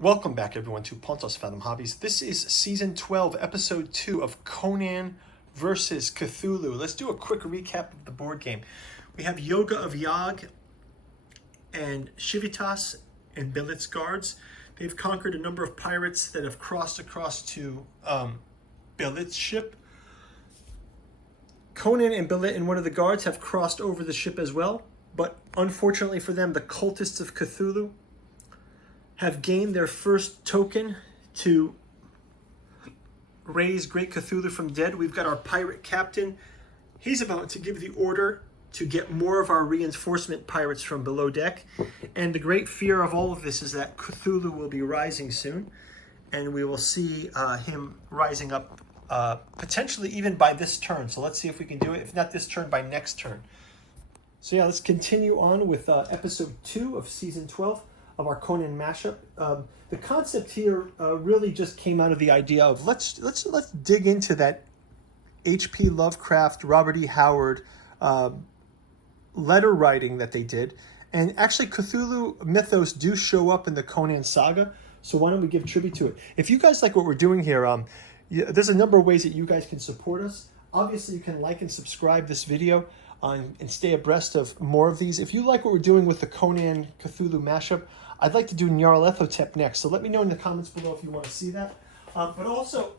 Welcome back, everyone, to Pontos Fathom Hobbies. This is Season 12, Episode 2 of Conan versus Cthulhu. Let's do a quick recap of the board game. We have Yoga of Yog and Civitas and Billet's guards. They've conquered a number of pirates that have crossed across to Billet's ship. Conan and Billet and one of the guards have crossed over the ship as well, but unfortunately for them, the cultists of Cthulhu have gained their first token to raise Great Cthulhu from dead. We've got our pirate captain. He's about to give the order to get more of our reinforcement pirates from below deck. And the great fear of all of this is that Cthulhu will be rising soon, and we will see him rising up potentially even by this turn. So let's see if we can do it. If not this turn, by next turn. So yeah, let's continue on with episode 2 of season 12 of our Conan mashup. The concept here really just came out of the idea of let's dig into that H.P. Lovecraft, Robert E. Howard letter writing that they did. And actually Cthulhu mythos do show up in the Conan saga, so why don't we give tribute to it? If you guys like what we're doing here, there's a number of ways that you guys can support us. Obviously, you can like and subscribe this video and stay abreast of more of these. If you like what we're doing with the Conan Cthulhu mashup, I'd like to do Nyarlathotep next. So let me know in the comments below if you want to see that. But also,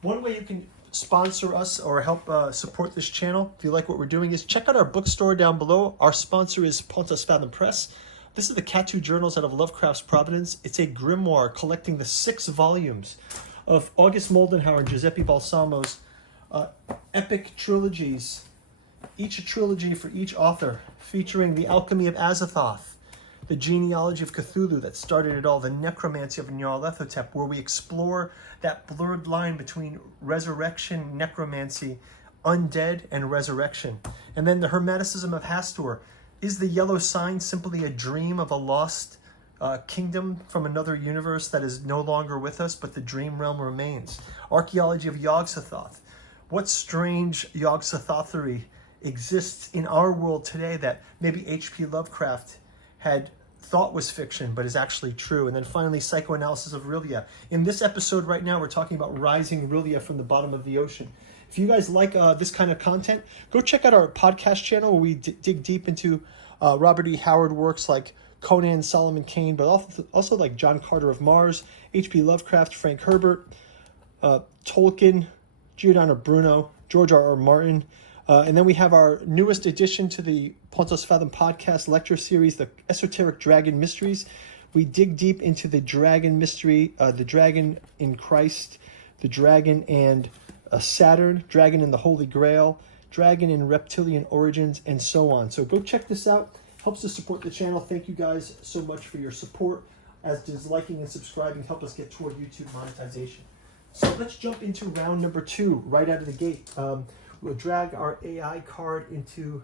one way you can sponsor us or help support this channel, if you like what we're doing, is check out our bookstore down below. Our sponsor is Pontos Fathom Press. This is the Cthulhu Journals out of Lovecraft's Providence. It's a grimoire collecting the 6 volumes of August Moldenhauer and Giuseppe Balsamo's epic trilogies, each a trilogy for each author, featuring the alchemy of Azathoth, the genealogy of Cthulhu that started it all, the necromancy of Nyarlathotep, where we explore that blurred line between resurrection, necromancy, undead, and resurrection. And then the Hermeticism of Hastur. Is the yellow sign simply a dream of a lost kingdom from another universe that is no longer with us, but the dream realm remains? Archaeology of Yog-Sothoth. What strange Yog-Sothothery exists in our world today that maybe H.P. Lovecraft had thought was fiction, but is actually true? And then finally, psychoanalysis of Rillia. In this episode right now, we're talking about rising Rillia from the bottom of the ocean. If you guys like this kind of content, go check out our podcast channel where we dig deep into Robert E. Howard works like Conan, Solomon Kane, but also like John Carter of Mars, H.P. Lovecraft, Frank Herbert, Tolkien, Giordano Bruno, George R.R. Martin. And then we have our newest addition to the Pontos Fathom podcast lecture series, the Esoteric Dragon Mysteries. We dig deep into the dragon mystery, the dragon in Christ, the dragon and Saturn, dragon and the Holy Grail, dragon and reptilian origins, and so on. So go check this out. Helps to support the channel. Thank you guys so much for your support, as does liking and subscribing help us get toward YouTube monetization. So let's jump into round number 2 right out of the gate. We'll drag our AI card into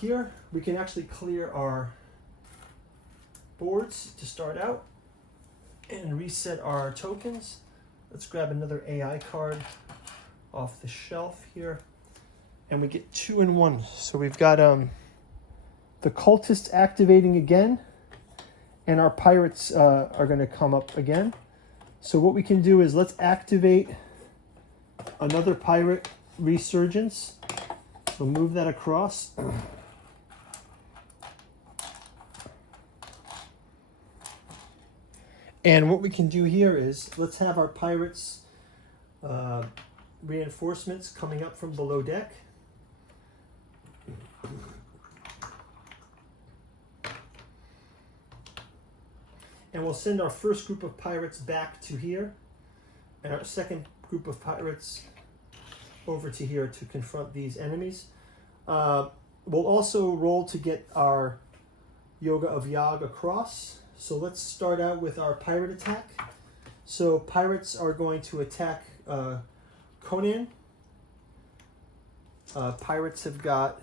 here. We can actually clear our boards to start out and reset our tokens. Let's grab another AI card off the shelf here. And we get 2 in 1. So we've got the cultist activating again, and our pirates are going to come up again. So what we can do is let's activate another pirate resurgence. We'll move that across. And what we can do here is let's have our pirates reinforcements coming up from below deck. And we'll send our first group of pirates back to here, and our second group of pirates over to here to confront these enemies. We'll also roll to get our Yoga of Yog across. So let's start out with our pirate attack. So pirates are going to attack Conan. Pirates have got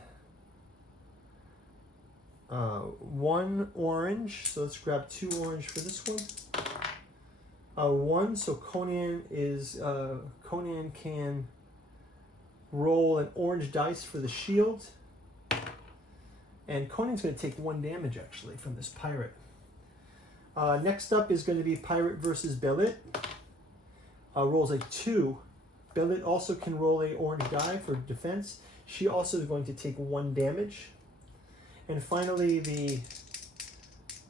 1 orange. So let's grab 2 orange for this one. 1, so Conan can roll an orange dice for the shield. And Conan's going to take 1 damage, actually, from this pirate. Next up is going to be Pirate versus Belit. Rolls a 2. Belit also can roll a orange die for defense. She also is going to take 1 damage. And finally,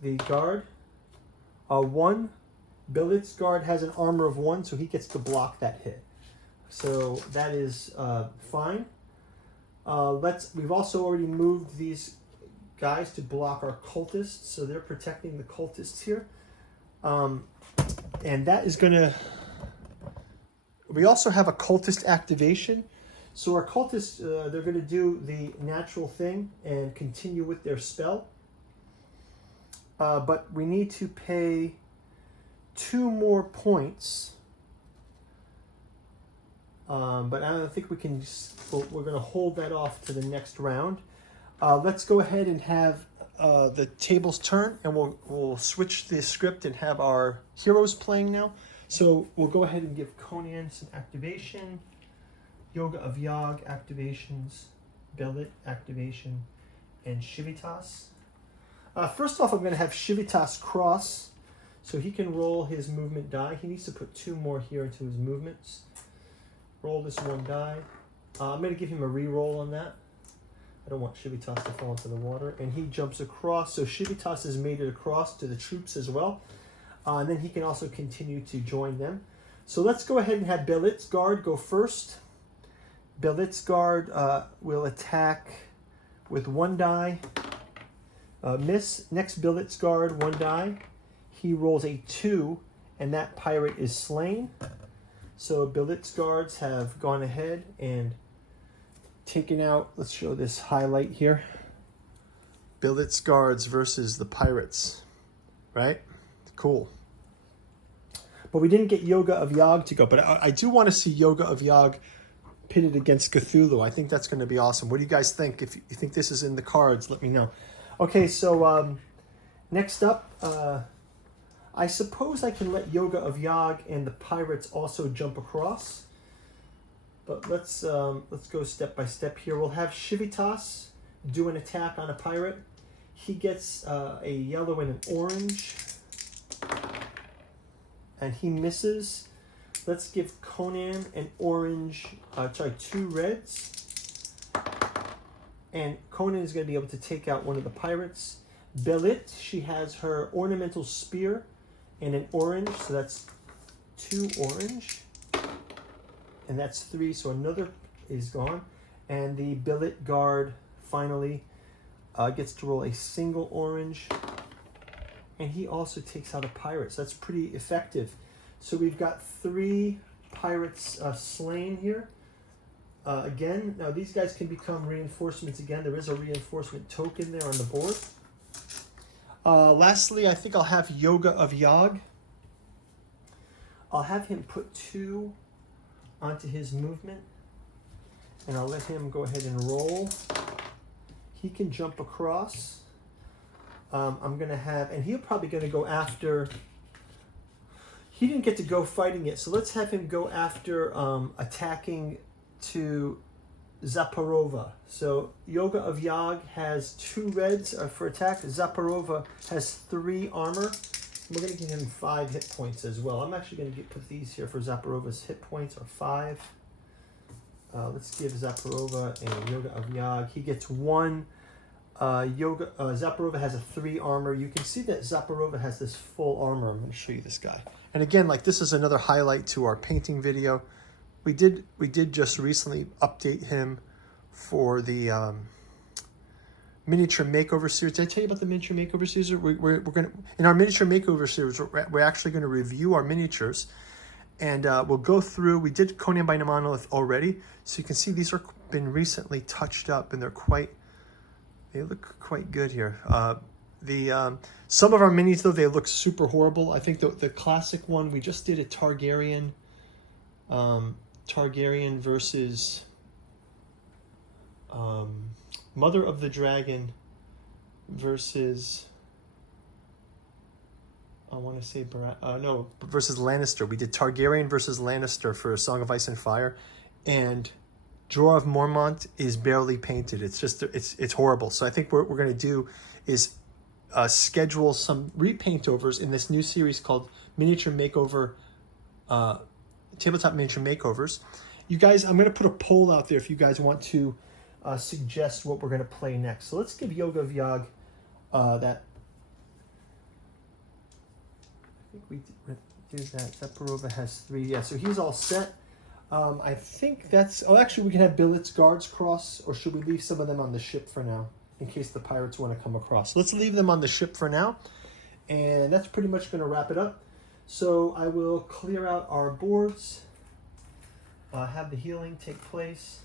the guard. 1. Belit's guard has an armor of 1, so he gets to block that hit. So that is fine. We've also already moved these guys to block our cultists, so they're protecting the cultists here. And that is going to... We also have a cultist activation. So our cultists, they're going to do the natural thing and continue with their spell. But we need to pay 2 more points. But I don't think we can... We're going to hold that off to the next round. Let's go ahead and have the tables turn, and we'll switch the script and have our heroes playing now. So we'll go ahead and give Conan some activation, Yoga of Yag activations, Belit activation, and Civitas. First off, I'm going to have Civitas cross, so he can roll his movement die. He needs to put 2 more here into his movements. Roll this 1 die. I'm going to give him a re-roll on that. I don't want Civitas to fall into the water. And he jumps across, so Civitas has made it across to the troops as well. And then he can also continue to join them. So let's go ahead and have Belit's guard go first. Belit's guard will attack with 1 die. Miss. Next Belit's guard, 1 die. He rolls a 2, and that pirate is slain. So Belit's guards have gone ahead and taken out, let's show this highlight here. Belit's guards versus the pirates, right? Cool. But we didn't get Yoga of Yag to go. But I do want to see Yoga of Yag pitted against Cthulhu. I think that's going to be awesome. What do you guys think? If you think this is in the cards, let me know. Okay, so next up, I suppose I can let Yoga of Yag and the pirates also jump across. But let's go step by step here. We'll have Civitas do an attack on a pirate. He gets a yellow and an orange. And he misses. Let's give Conan an orange, 2 reds. And Conan is going to be able to take out one of the pirates. Belit, she has her ornamental spear and an orange, so that's 2 orange. And that's 3, so another is gone. And the Belit guard finally gets to roll a single orange. And he also takes out a pirate, so that's pretty effective. So we've got 3 pirates slain here. Again, now these guys can become reinforcements again. There is a reinforcement token there on the board. Lastly, I think I'll have Yoga of Yag. I'll have him put 2 onto his movement. And I'll let him go ahead and roll. He can jump across. I'm going to have, and he'll probably going to go after, he didn't get to go fighting yet, so let's have him go after attacking to Zaporova. So Yoga of Yag has 2 reds for attack. Zaporova has 3 armor. We're going to give him 5 hit points as well. I'm actually going to put these here for Zaporova's hit points are 5. Let's give Zaporova a Yoga of Yag. He gets 1. Zaporova has a 3 armor. You can see that Zaporova has this full armor. I'm going to show you this guy. And again, like this is another highlight to our painting video. We did just recently update him for the miniature makeover series. Did I tell you about the miniature makeover series? We're going to, in our miniature makeover series, we're actually going to review our miniatures, and we'll go through. We did Conan by Monolith already, so you can see these are been recently touched up, and they look quite good here. Some of our minis though, they look super horrible. I think the classic one we just did a Targaryen versus Mother of the Dragon versus versus Lannister. We did Targaryen versus Lannister for A Song of Ice and Fire, and Jorah of Mormont is barely painted. It's just it's horrible. So I think what we're going to do is schedule some repaint overs in this new series called Miniature Makeover, Tabletop Miniature Makeovers. You guys, I'm going to put a poll out there if you guys want to suggest what we're going to play next. So let's give Yoga Vyag that. I think we did that. Zaporova has 3. Yeah, so he's all set. I think that's... Oh, actually, we can have Billets guards cross, or should we leave some of them on the ship for now, in case the pirates want to come across? So let's leave them on the ship for now, and that's pretty much going to wrap it up. So I will clear out our boards, have the healing take place.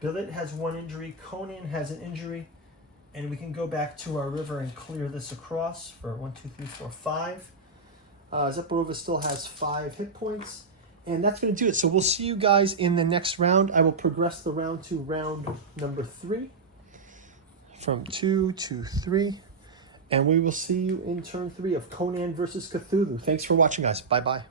Billet has 1 injury, Conan has an injury, and we can go back to our river and clear this across for 1, 2, 3, 4, 5. Zaporova still has 5 hit points. And that's going to do it. So we'll see you guys in the next round. I will progress the round to round number 3. From 2 to 3. And we will see you in turn 3 of Conan versus Cthulhu. Thanks for watching, guys. Bye-bye.